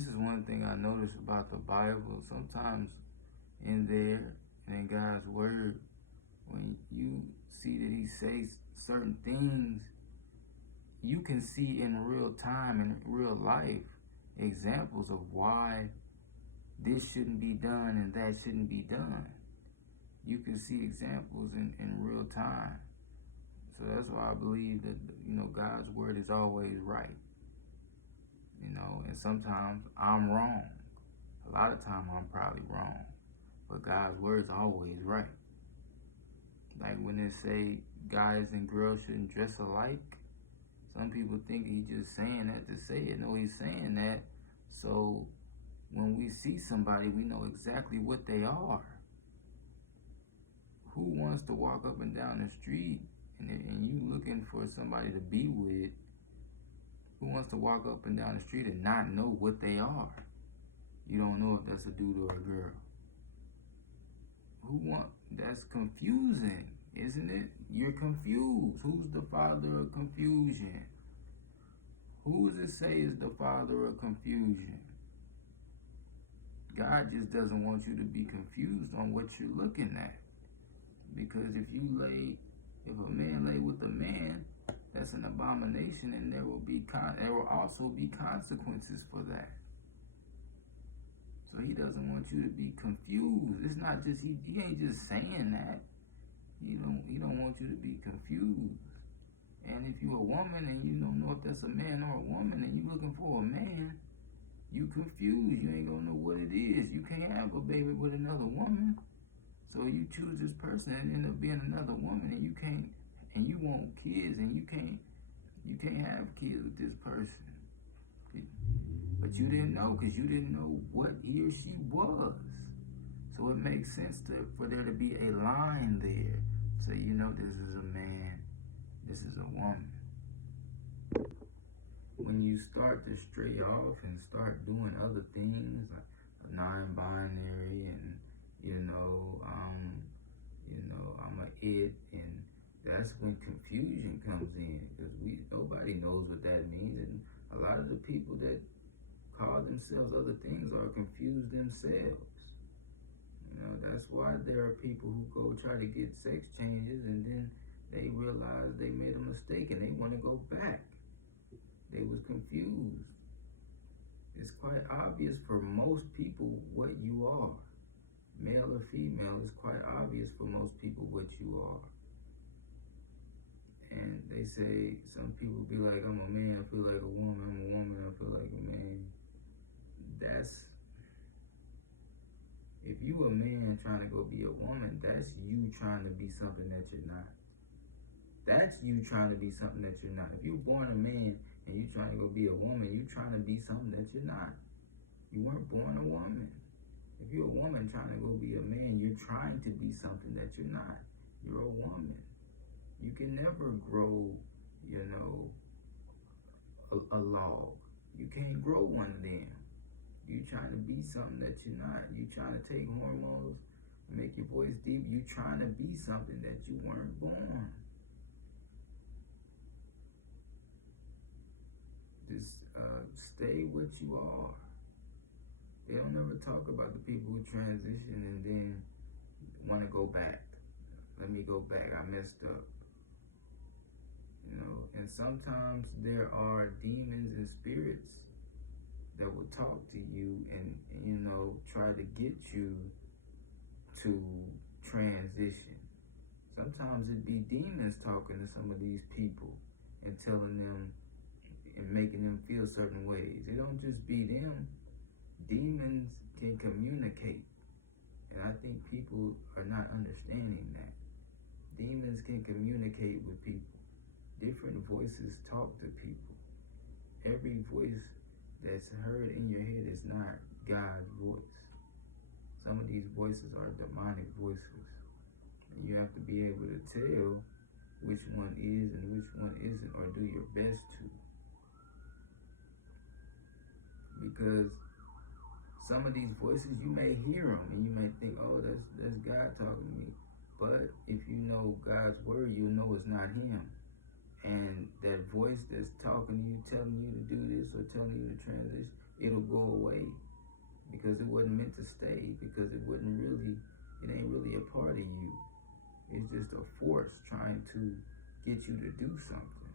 this is one thing I noticed about the Bible. Sometimes in there and in God's word, when you see that he says certain things, you can see in real time, in real life, examples of why this shouldn't be done and that shouldn't be done. You can see examples in real time. So that's why I believe that, God's word is always right. And sometimes I'm wrong. A lot of times I'm probably wrong. But God's word is always right. Like when they say guys and girls shouldn't dress alike, some people think he's just saying that to say it. No, he's saying that so when we see somebody, we know exactly what they are. Who wants to walk up and down the street and you looking for somebody to be with? Who wants to walk up and down the street and not know what they are? You don't know if that's a dude or a girl. That's confusing, isn't it? You're confused. Who's the father of confusion? Who does it say is the father of confusion? God just doesn't want you to be confused on what you're looking at. Because if a man lay with a man, that's an abomination, and there will also be consequences for that. So he doesn't want you to be confused. It's not just he ain't just saying that. He don't want you to be confused. And if you're a woman and you don't know if that's a man or a woman, and you're looking for a man, you confused. You ain't gonna know what it is. You can't have a baby with another woman. So you choose this person and end up being another woman, and you want kids, and you can't have kids with this person. But you didn't know, because you didn't know what he or she was. So it makes sense for there to be a line there. So this is a man, this is a woman. When you start to stray off and start doing other things like non-binary and I'm a it, and that's when confusion comes in, because nobody knows what that means, and a lot of the people that call themselves other things are confused themselves. That's why there are people who go try to get sex changes, and then they realize they made a mistake and they want to go back. They was confused. It's quite obvious for most people what you are. Male or female, it's quite obvious for most people what you are. And they say, some people be like, I'm a man, I feel like a woman. I'm a woman, I feel like a man. If you a man trying to go be a woman, that's you trying to be something that you're not. That's you trying to be something that you're not. If you're born a man and you trying to go be a woman, you trying to be something that you're not. You weren't born a woman. If you're a woman trying to go be a man, you're trying to be something that you're not. You're a woman. You can never grow, a log. You can't grow one of them. You trying to be something that you're not. You trying to take hormones and make your voice deep. You trying to be something that you weren't born. Just stay what you are. They don't ever talk about the people who transition and then want to go back. Let me go back. I messed up. And sometimes there are demons and spirits that will talk to you and try to get you to transition. Sometimes it be demons talking to some of these people and telling them and making them feel certain ways. It don't just be them. Demons can communicate. And I think people are not understanding that. Demons can communicate with people. Different voices talk to people. Every voice that's heard in your head is not God's voice. Some of these voices are demonic voices. And you have to be able to tell which one is and which one isn't, or do your best to. Because some of these voices, you may hear them and you may think, oh, that's God talking to me. But if you know God's word, you'll know it's not him. And that voice that's talking to you, telling you to do this or telling you to transition, it'll go away because it wasn't meant to stay, because it ain't really a part of you. It's just a force trying to get you to do something.